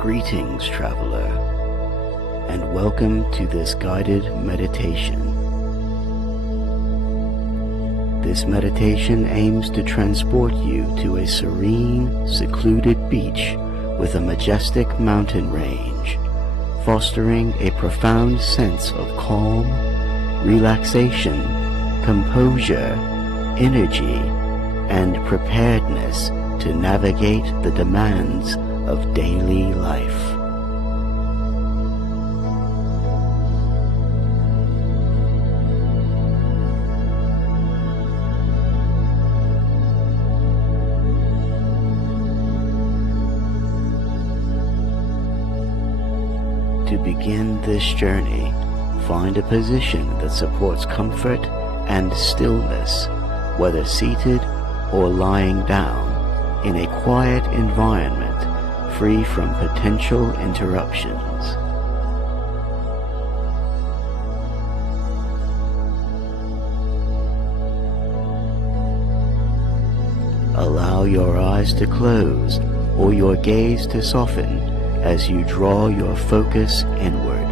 Greetings, traveler, and welcome to this guided meditation. This meditation aims to transport you to a serene, secluded beach with a majestic mountain range, fostering a profound sense of calm, relaxation, composure, energy, and preparedness to navigate the demands of daily life. To begin this journey, find a position that supports comfort and stillness, whether seated or lying down, in a quiet environment free from potential interruptions. Allow your eyes to close or your gaze to soften as you draw your focus inward.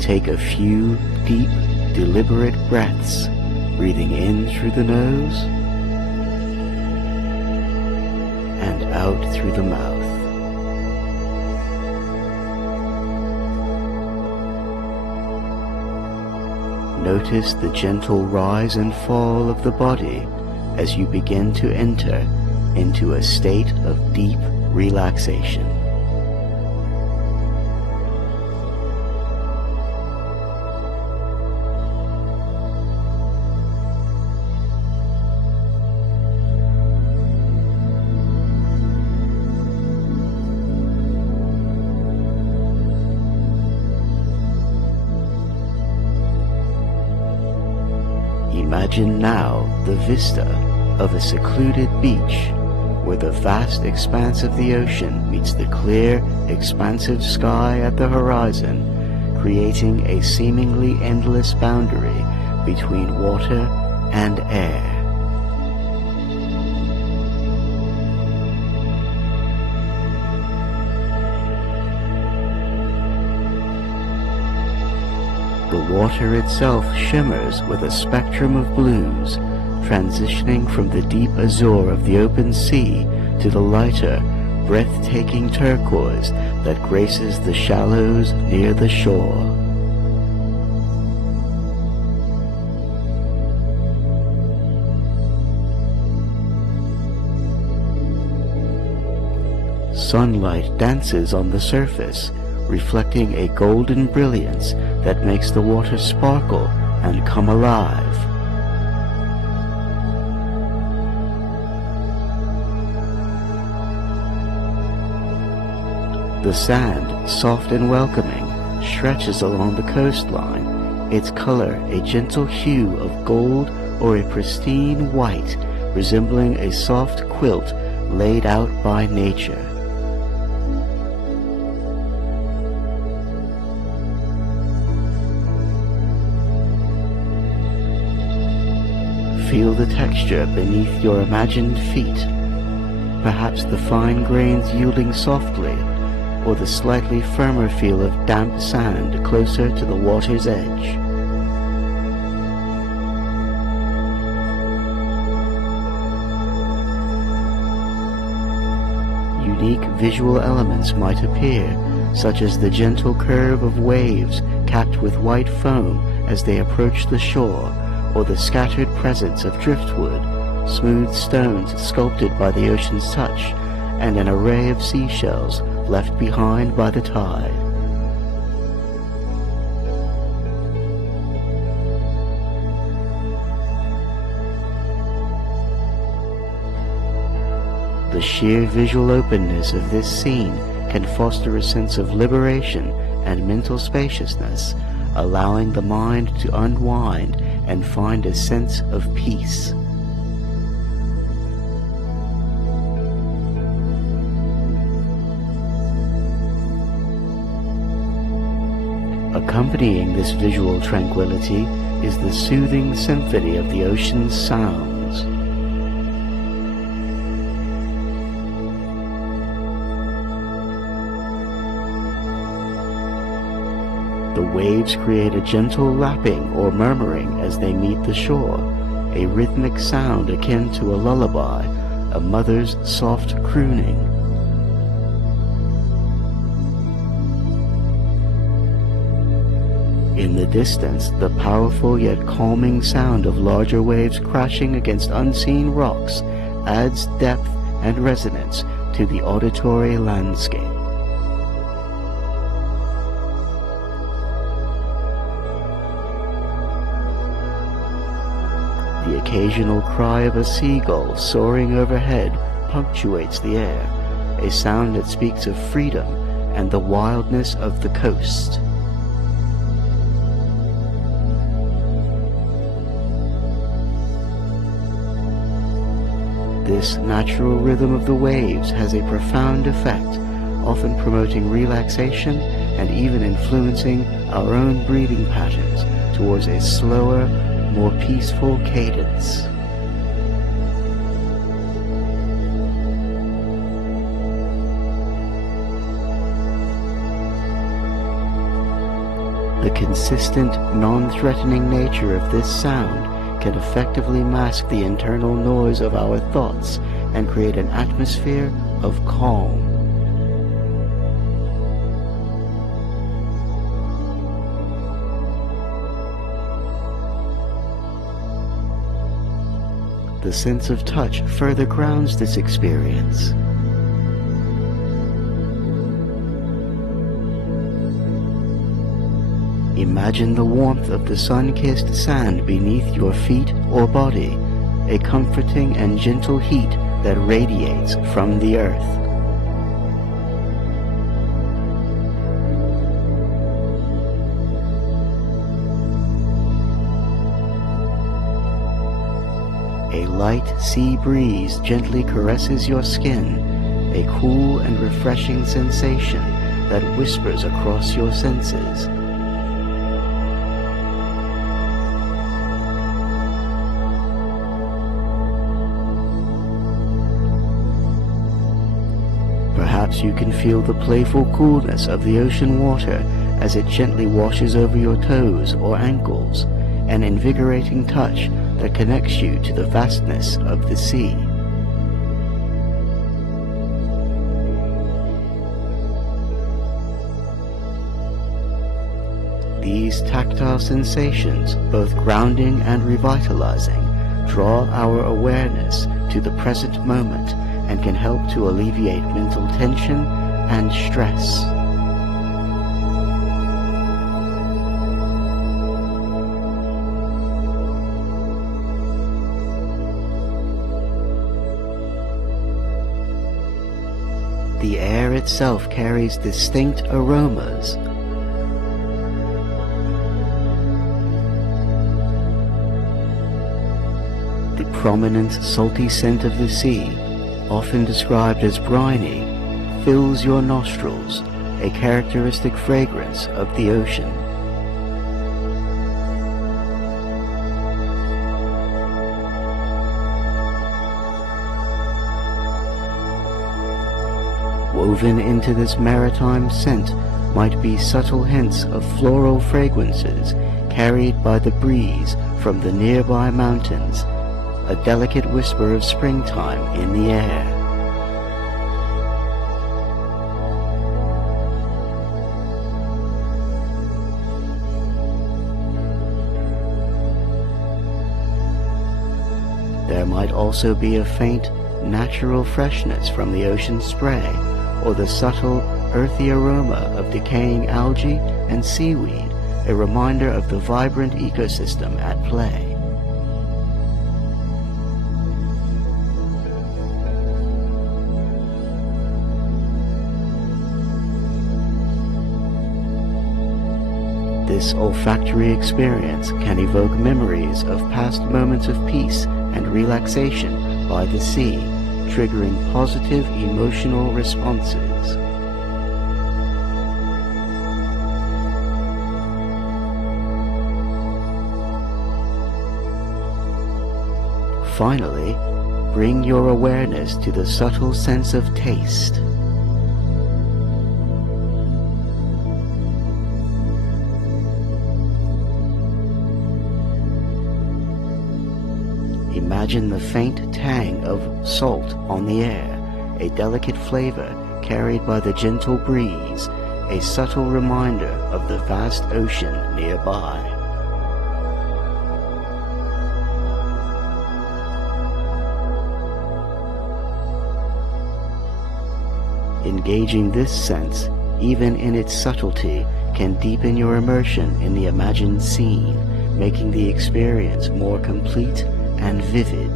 Take a few deep, deliberate breaths, breathing in through the nose and out through the mouth. Notice the gentle rise and fall of the body as you begin to enter into a state of deep relaxation. Imagine now the vista of a secluded beach where the vast expanse of the ocean meets the clear, expansive sky at the horizon, creating a seemingly endless boundary between water and air. The water itself shimmers with a spectrum of blues, transitioning from the deep azure of the open sea to the lighter, breathtaking turquoise that graces the shallows near the shore. Sunlight dances on the surface, reflecting a golden brilliance that makes the water sparkle and come alive. The sand, soft and welcoming, stretches along the coastline, its color a gentle hue of gold or a pristine white, resembling a soft quilt laid out by nature. Feel the texture beneath your imagined feet, perhaps the fine grains yielding softly, or the slightly firmer feel of damp sand closer to the water's edge. Unique visual elements might appear, such as the gentle curve of waves capped with white foam as they approach the shore, or the scattered presence of driftwood, smooth stones sculpted by the ocean's touch, and an array of seashells left behind by the tide. The sheer visual openness of this scene can foster a sense of liberation and mental spaciousness, allowing the mind to unwind and find a sense of peace. Accompanying this visual tranquility is the soothing symphony of the ocean's sounds. The waves create a gentle lapping or murmuring as they meet the shore, a rhythmic sound akin to a lullaby, a mother's soft crooning. In the distance, the powerful yet calming sound of larger waves crashing against unseen rocks adds depth and resonance to the auditory landscape. The occasional cry of a seagull soaring overhead punctuates the air, a sound that speaks of freedom and the wildness of the coast. This natural rhythm of the waves has a profound effect, often promoting relaxation and even influencing our own breathing patterns towards a slower, more peaceful cadence. The consistent, non-threatening nature of this sound can effectively mask the internal noise of our thoughts and create an atmosphere of calm. The sense of touch further grounds this experience. Imagine the warmth of the sun-kissed sand beneath your feet or body, a comforting and gentle heat that radiates from the earth. A light sea breeze gently caresses your skin, a cool and refreshing sensation that whispers across your senses. Perhaps you can feel the playful coolness of the ocean water as it gently washes over your toes or ankles, an invigorating touch that connects you to the vastness of the sea. These tactile sensations, both grounding and revitalizing, draw our awareness to the present moment and can help to alleviate mental tension and stress. The air itself carries distinct aromas. The prominent salty scent of the sea, often described as briny, fills your nostrils, a characteristic fragrance of the ocean. Woven into this maritime scent might be subtle hints of floral fragrances carried by the breeze from the nearby mountains, a delicate whisper of springtime in the air. There might also be a faint, natural freshness from the ocean spray, or the subtle, earthy aroma of decaying algae and seaweed, a reminder of the vibrant ecosystem at play. This olfactory experience can evoke memories of past moments of peace and relaxation by the sea, triggering positive emotional responses. Finally, bring your awareness to the subtle sense of taste. Imagine the faint tang of salt on the air, a delicate flavor carried by the gentle breeze, a subtle reminder of the vast ocean nearby. Engaging this sense, even in its subtlety, can deepen your immersion in the imagined scene, making the experience more complete and vivid.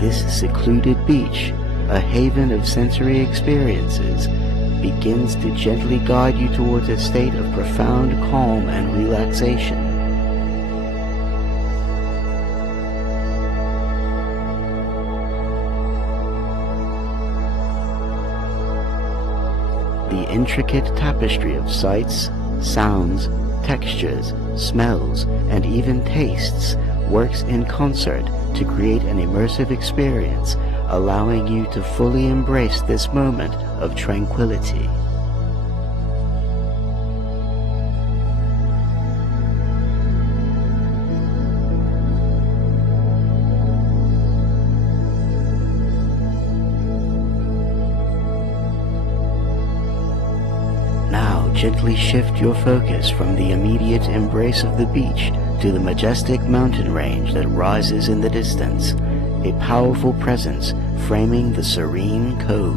This secluded beach, a haven of sensory experiences, begins to gently guide you towards a state of profound calm and relaxation. The intricate tapestry of sights, sounds, textures, smells, and even tastes works in concert to create an immersive experience, allowing you to fully embrace this moment of tranquility. Gently shift your focus from the immediate embrace of the beach to the majestic mountain range that rises in the distance, a powerful presence framing the serene cove.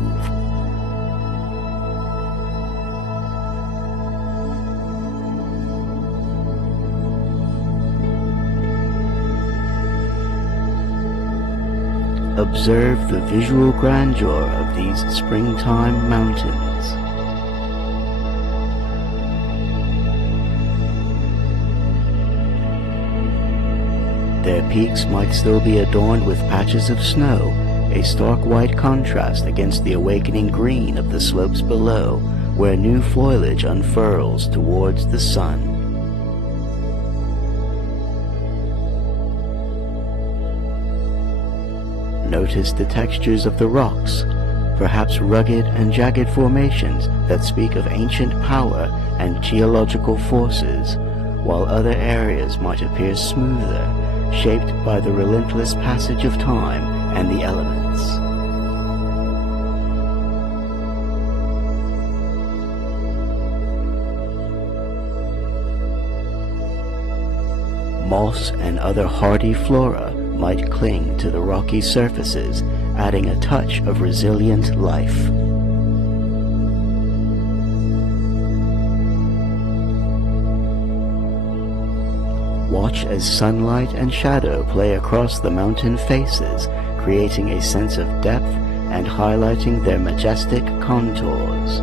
Observe the visual grandeur of these springtime mountains. Their peaks might still be adorned with patches of snow, a stark white contrast against the awakening green of the slopes below, where new foliage unfurls towards the sun. Notice the textures of the rocks, perhaps rugged and jagged formations that speak of ancient power and geological forces, while other areas might appear smoother, shaped by the relentless passage of time and the elements. Moss and other hardy flora might cling to the rocky surfaces, adding a touch of resilient life. Watch as sunlight and shadow play across the mountain faces, creating a sense of depth and highlighting their majestic contours.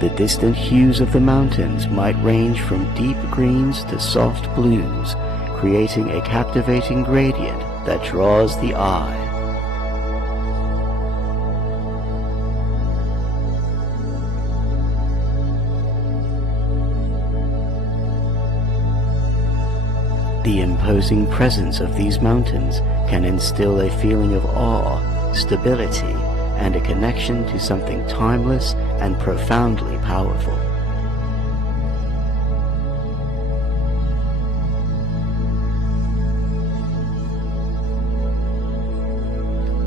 The distant hues of the mountains might range from deep greens to soft blues, creating a captivating gradient that draws the eye. The imposing presence of these mountains can instill a feeling of awe, stability, and a connection to something timeless and profoundly powerful.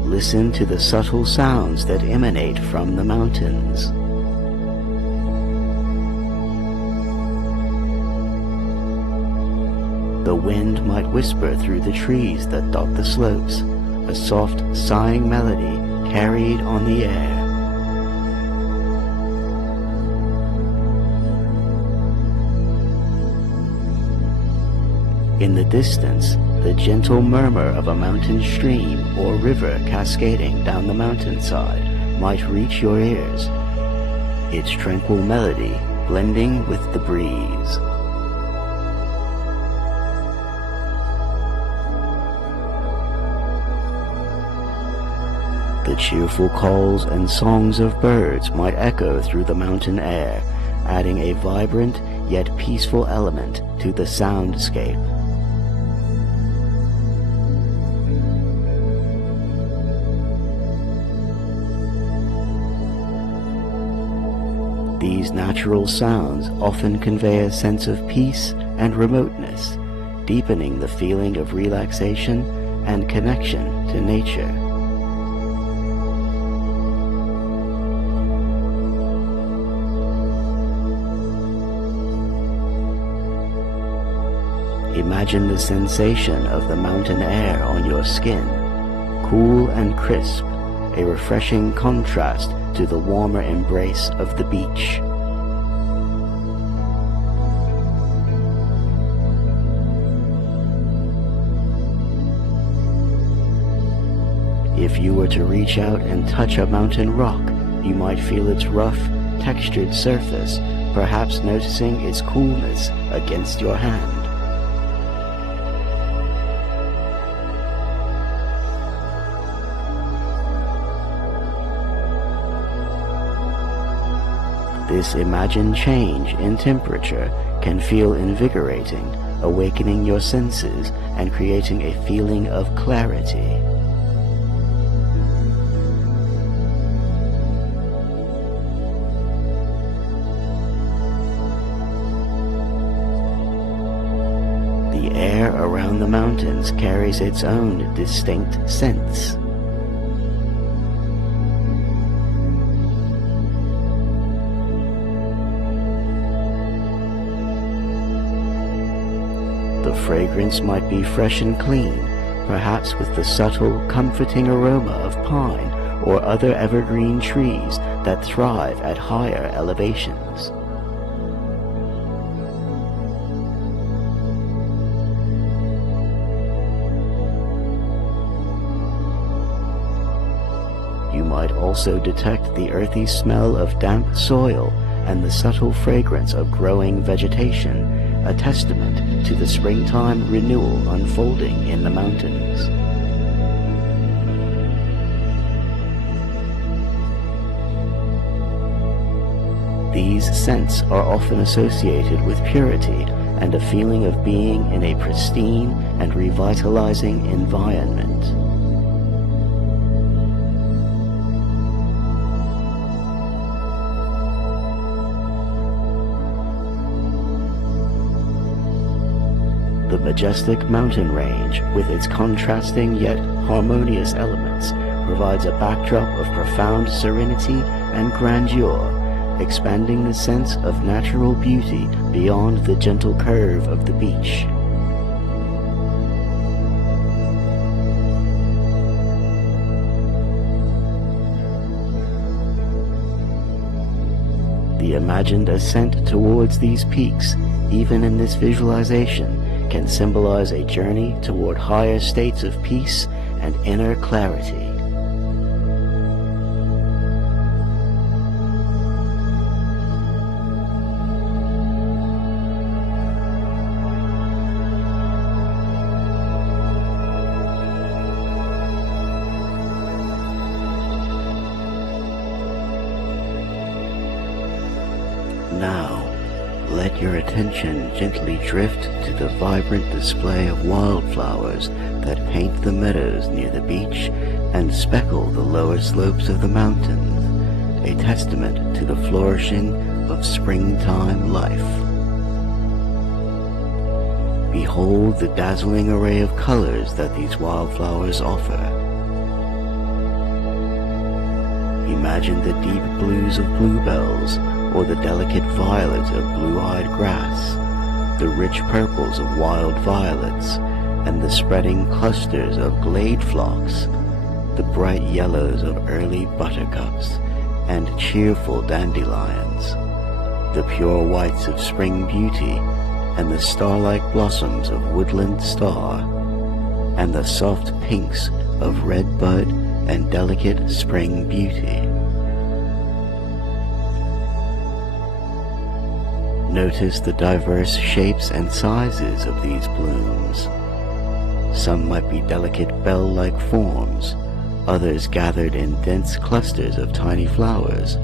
Listen to the subtle sounds that emanate from the mountains. The wind might whisper through the trees that dot the slopes, a soft, sighing melody carried on the air. In the distance, the gentle murmur of a mountain stream or river cascading down the mountainside might reach your ears, its tranquil melody blending with the breeze. The cheerful calls and songs of birds might echo through the mountain air, adding a vibrant yet peaceful element to the soundscape. These natural sounds often convey a sense of peace and remoteness, deepening the feeling of relaxation and connection to nature. Imagine the sensation of the mountain air on your skin, cool and crisp, a refreshing contrast to the warmer embrace of the beach. If you were to reach out and touch a mountain rock, you might feel its rough, textured surface, perhaps noticing its coolness against your hand. This imagined change in temperature can feel invigorating, awakening your senses and creating a feeling of clarity. The air around the mountains carries its own distinct scents. The fragrance might be fresh and clean, perhaps with the subtle, comforting aroma of pine or other evergreen trees that thrive at higher elevations. You might also detect the earthy smell of damp soil and the subtle fragrance of growing vegetation, a testament to the springtime renewal unfolding in the mountains. These scents are often associated with purity and a feeling of being in a pristine and revitalizing environment. The majestic mountain range, with its contrasting yet harmonious elements, provides a backdrop of profound serenity and grandeur, expanding the sense of natural beauty beyond the gentle curve of the beach. The imagined ascent towards these peaks, even in this visualization, can symbolize a journey toward higher states of peace and inner clarity. Now, let your attention gently drift to the vibrant display of wildflowers that paint the meadows near the beach and speckle the lower slopes of the mountains, a testament to the flourishing of springtime life. Behold the dazzling array of colors that these wildflowers offer. Imagine the deep blues of bluebells, or the delicate violet of blue-eyed grass, the rich purples of wild violets, and the spreading clusters of glade phlox, the bright yellows of early buttercups, and cheerful dandelions, the pure whites of spring beauty, and the star-like blossoms of woodland star, and the soft pinks of red bud and delicate spring beauty. Notice the diverse shapes and sizes of these blooms. Some might be delicate bell-like forms, others gathered in dense clusters of tiny flowers,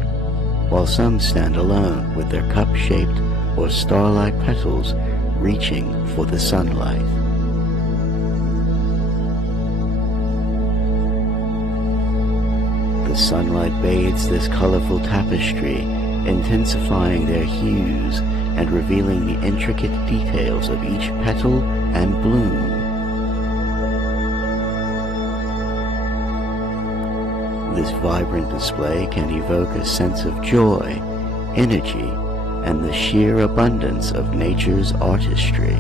while some stand alone with their cup-shaped or star-like petals reaching for the sunlight. The sunlight bathes this colorful tapestry, intensifying their hues and revealing the intricate details of each petal and bloom. This vibrant display can evoke a sense of joy, energy, and the sheer abundance of nature's artistry.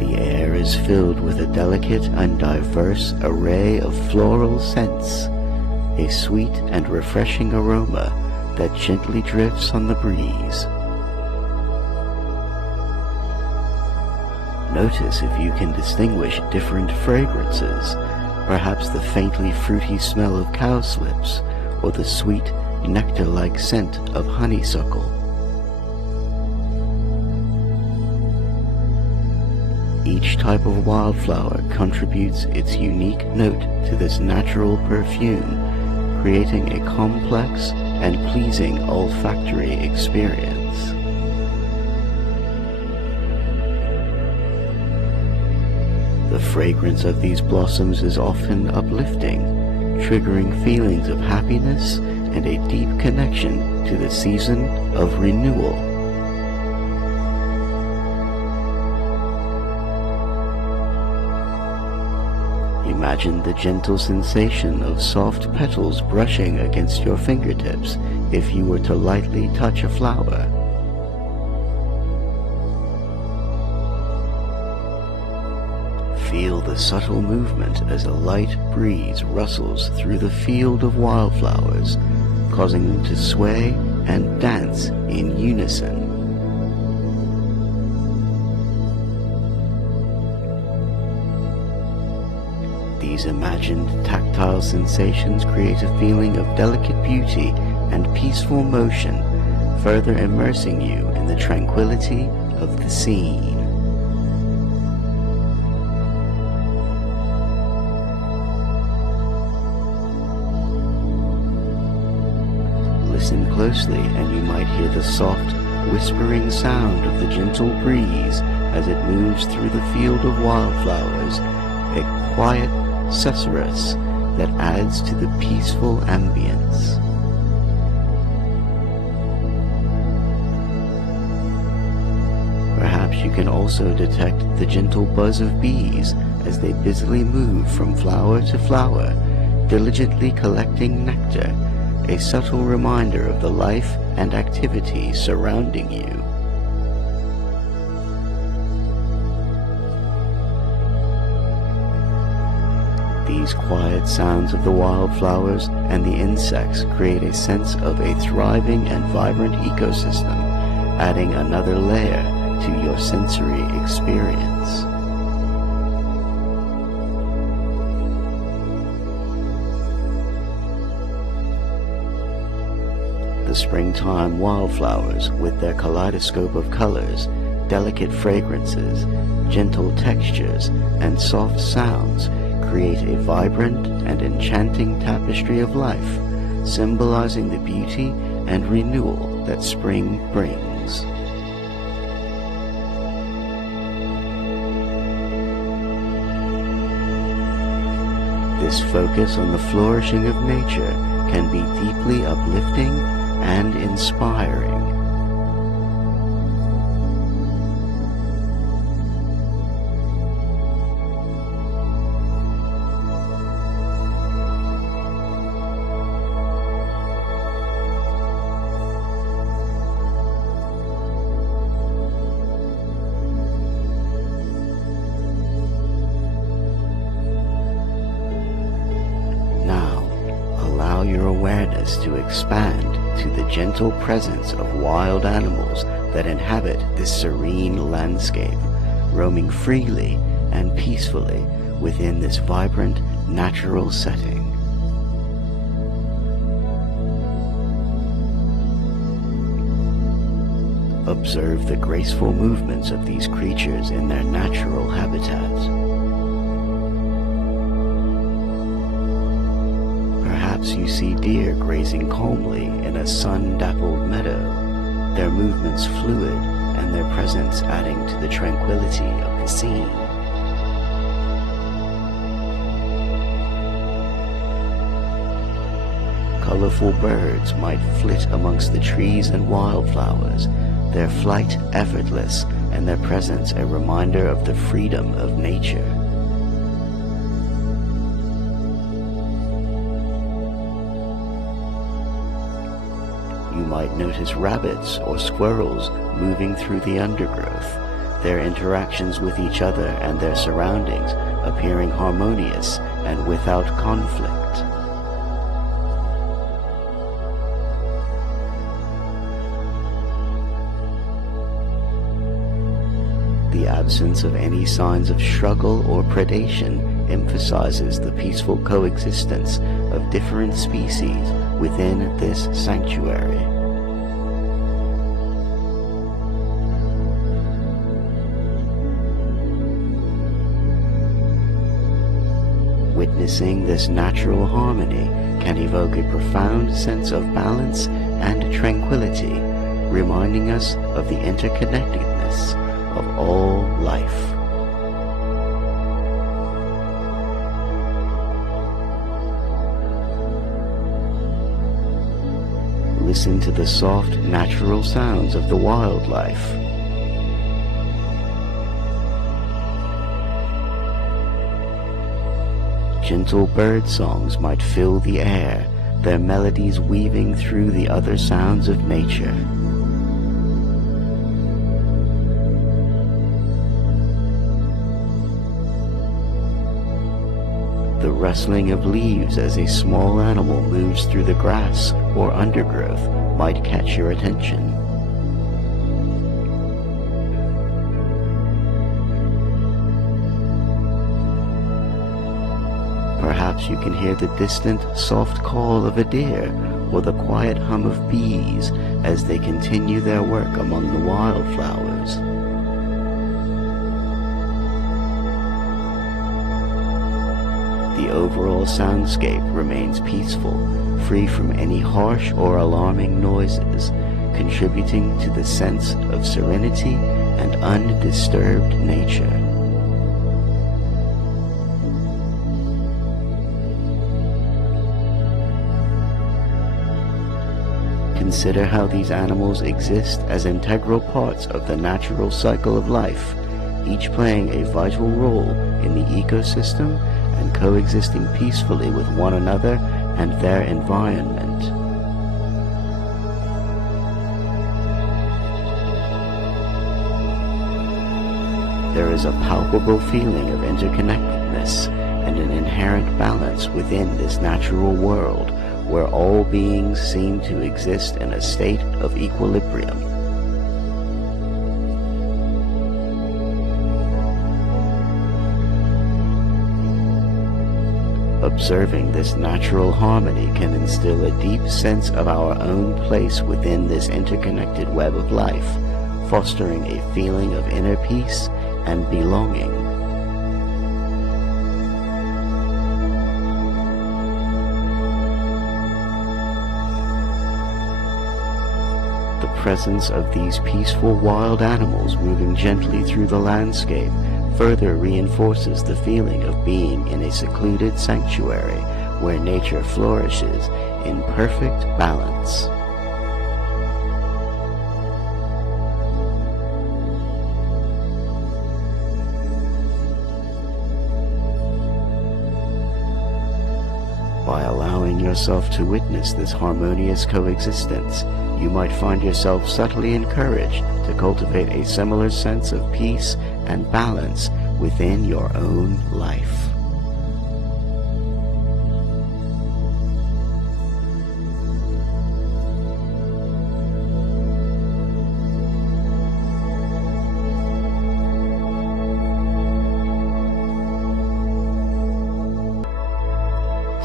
The air is filled with a delicate and diverse array of floral scents, a sweet and refreshing aroma that gently drifts on the breeze. Notice if you can distinguish different fragrances, perhaps the faintly fruity smell of cowslips or the sweet, nectar-like scent of honeysuckle. Each type of wildflower contributes its unique note to this natural perfume, creating a complex and pleasing olfactory experience. The fragrance of these blossoms is often uplifting, triggering feelings of happiness and a deep connection to the season of renewal. Imagine the gentle sensation of soft petals brushing against your fingertips if you were to lightly touch a flower. Feel the subtle movement as a light breeze rustles through the field of wildflowers, causing them to sway and dance in unison. These imagined tactile sensations create a feeling of delicate beauty and peaceful motion, further immersing you in the tranquility of the scene. Listen closely and you might hear the soft, whispering sound of the gentle breeze as it moves through the field of wildflowers, a quiet susurrus that adds to the peaceful ambience. Perhaps you can also detect the gentle buzz of bees as they busily move from flower to flower, diligently collecting nectar, a subtle reminder of the life and activity surrounding you. These quiet sounds of the wildflowers and the insects create a sense of a thriving and vibrant ecosystem, adding another layer to your sensory experience. The springtime wildflowers, with their kaleidoscope of colors, delicate fragrances, gentle textures, and soft sounds, create a vibrant and enchanting tapestry of life, symbolizing the beauty and renewal that spring brings. This focus on the flourishing of nature can be deeply uplifting and inspiring. Your awareness to expand to the gentle presence of wild animals that inhabit this serene landscape, roaming freely and peacefully within this vibrant natural setting. Observe the graceful movements of these creatures in their natural habitat. Perhaps you see deer grazing calmly in a sun-dappled meadow, their movements fluid and their presence adding to the tranquility of the scene. Colorful birds might flit amongst the trees and wildflowers, their flight effortless and their presence a reminder of the freedom of nature. You might notice rabbits or squirrels moving through the undergrowth, their interactions with each other and their surroundings appearing harmonious and without conflict. The absence of any signs of struggle or predation emphasizes the peaceful coexistence of different species within this sanctuary. Witnessing this natural harmony can evoke a profound sense of balance and tranquility, reminding us of the interconnectedness of all life. Listen to the soft, natural sounds of the wildlife. Gentle bird songs might fill the air, their melodies weaving through the other sounds of nature. The rustling of leaves as a small animal moves through the grass or undergrowth might catch your attention. Perhaps you can hear the distant, soft call of a deer or the quiet hum of bees as they continue their work among the wildflowers. The overall soundscape remains peaceful, free from any harsh or alarming noises, contributing to the sense of serenity and undisturbed nature. Consider how these animals exist as integral parts of the natural cycle of life, each playing a vital role in the ecosystem and coexisting peacefully with one another and their environment. There is a palpable feeling of interconnectedness and an inherent balance within this natural world where all beings seem to exist in a state of equilibrium. Observing this natural harmony can instill a deep sense of our own place within this interconnected web of life, fostering a feeling of inner peace and belonging. The presence of these peaceful wild animals moving gently through the landscape further reinforces the feeling of being in a secluded sanctuary where nature flourishes in perfect balance. By allowing yourself to witness this harmonious coexistence, you might find yourself subtly encouraged to cultivate a similar sense of peace and balance within your own life.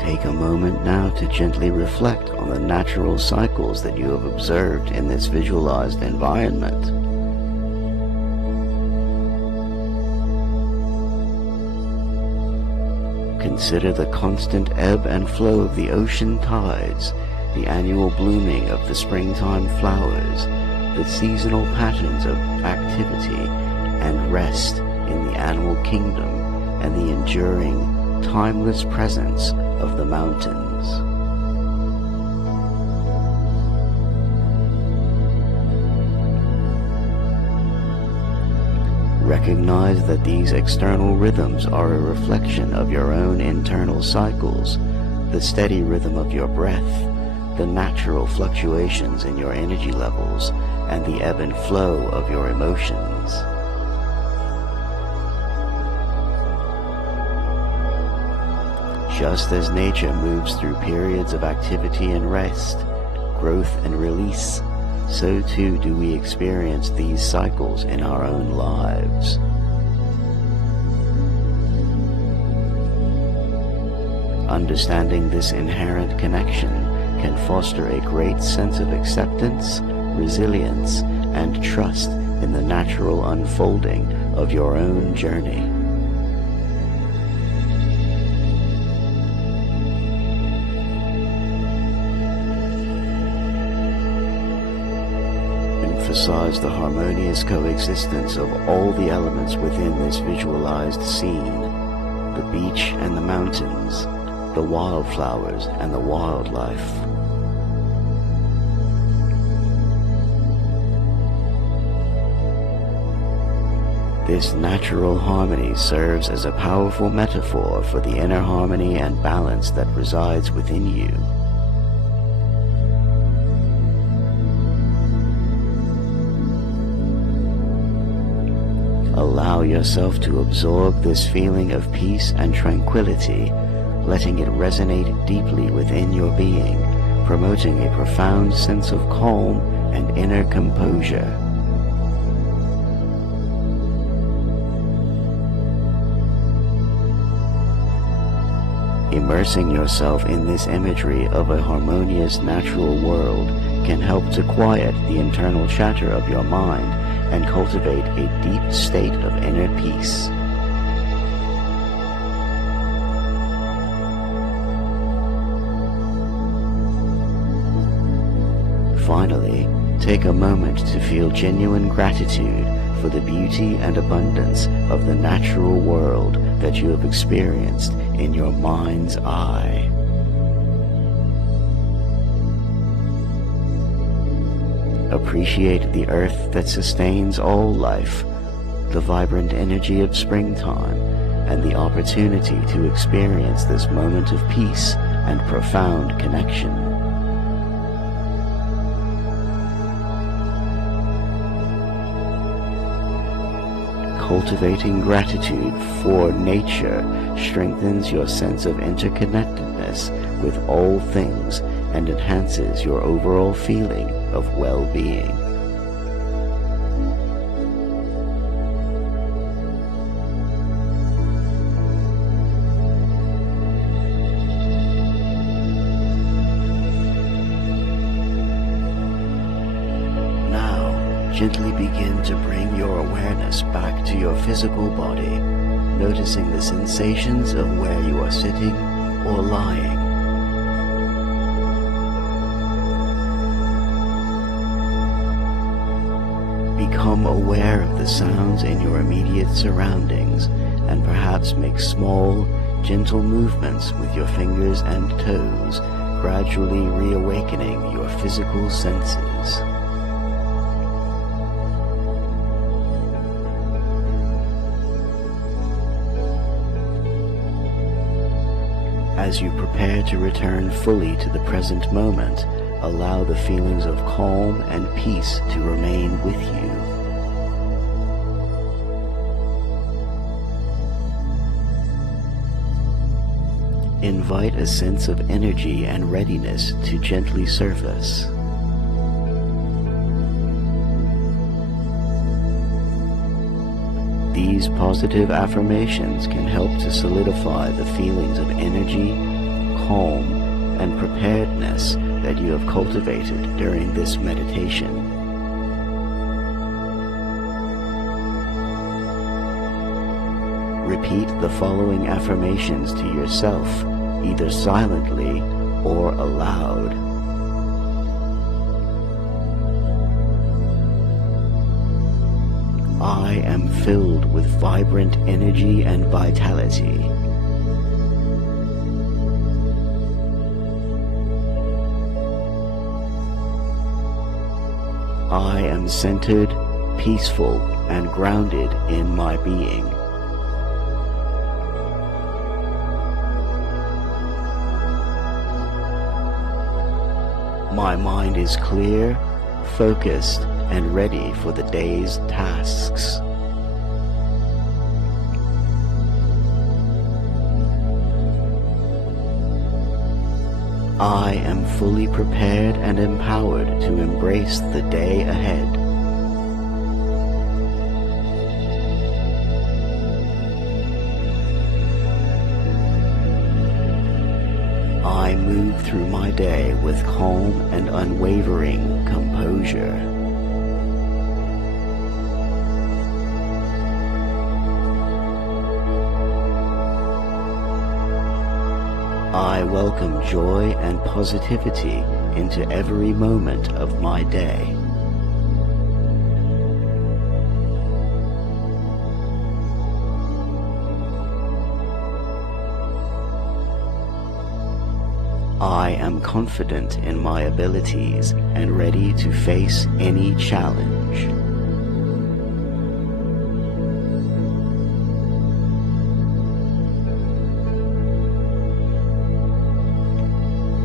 Take a moment now to gently reflect on the natural cycles that you have observed in this visualized environment. Consider the constant ebb and flow of the ocean tides, the annual blooming of the springtime flowers, the seasonal patterns of activity and rest in the animal kingdom, and the enduring, timeless presence of the mountains. Recognize that these external rhythms are a reflection of your own internal cycles, the steady rhythm of your breath, the natural fluctuations in your energy levels, and the ebb and flow of your emotions. Just as nature moves through periods of activity and rest, growth and release, so too do we experience these cycles in our own lives. Understanding this inherent connection can foster a great sense of acceptance, resilience, and trust in the natural unfolding of your own journey. Emphasize the harmonious coexistence of all the elements within this visualized scene, the beach and the mountains, the wildflowers and the wildlife. This natural harmony serves as a powerful metaphor for the inner harmony and balance that resides within you. Allow yourself to absorb this feeling of peace and tranquility, letting it resonate deeply within your being, promoting a profound sense of calm and inner composure. Immersing yourself in this imagery of a harmonious natural world can help to quiet the internal chatter of your mind and cultivate a deep state of inner peace. Finally, take a moment to feel genuine gratitude for the beauty and abundance of the natural world that you have experienced in your mind's eye. Appreciate the earth that sustains all life, the vibrant energy of springtime, and the opportunity to experience this moment of peace and profound connection. Cultivating gratitude for nature strengthens your sense of interconnectedness with all things and enhances your overall feeling of well-being. Now, gently begin to bring your awareness back to your physical body, noticing the sensations of where you are sitting or lying. Become aware of the sounds in your immediate surroundings and perhaps make small, gentle movements with your fingers and toes, gradually reawakening your physical senses. As you prepare to return fully to the present moment, allow the feelings of calm and peace to remain with you. Invite a sense of energy and readiness to gently surface. These positive affirmations can help to solidify the feelings of energy, calm and preparedness that you have cultivated during this meditation. Repeat the following affirmations to yourself, either silently or aloud. I am filled with vibrant energy and vitality. I am centered, peaceful, and grounded in my being. My mind is clear, focused, and ready for the day's tasks. I am fully prepared and empowered to embrace the day ahead. I move through my day with calm and unwavering composure. I welcome joy and positivity into every moment of my day. I am confident in my abilities and ready to face any challenge.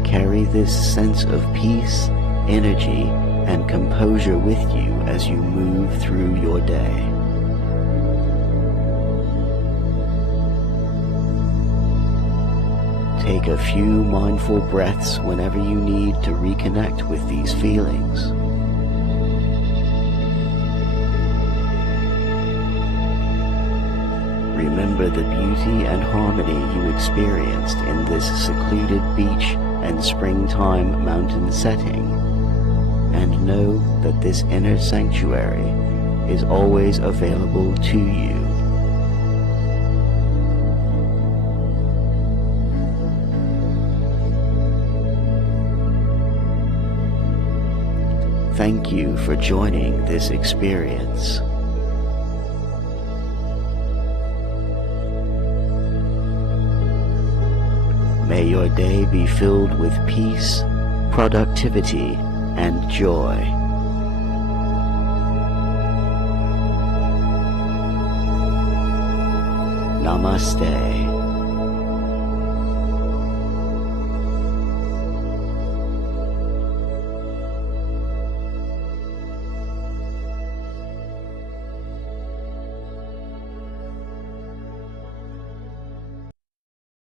Carry this sense of peace, energy, and composure with you as you move through your day. Take a few mindful breaths whenever you need to reconnect with these feelings. Remember the beauty and harmony you experienced in this secluded beach and springtime mountain setting, and know that this inner sanctuary is always available to you. Thank you for joining this experience. May your day be filled with peace, productivity, and joy. Namaste.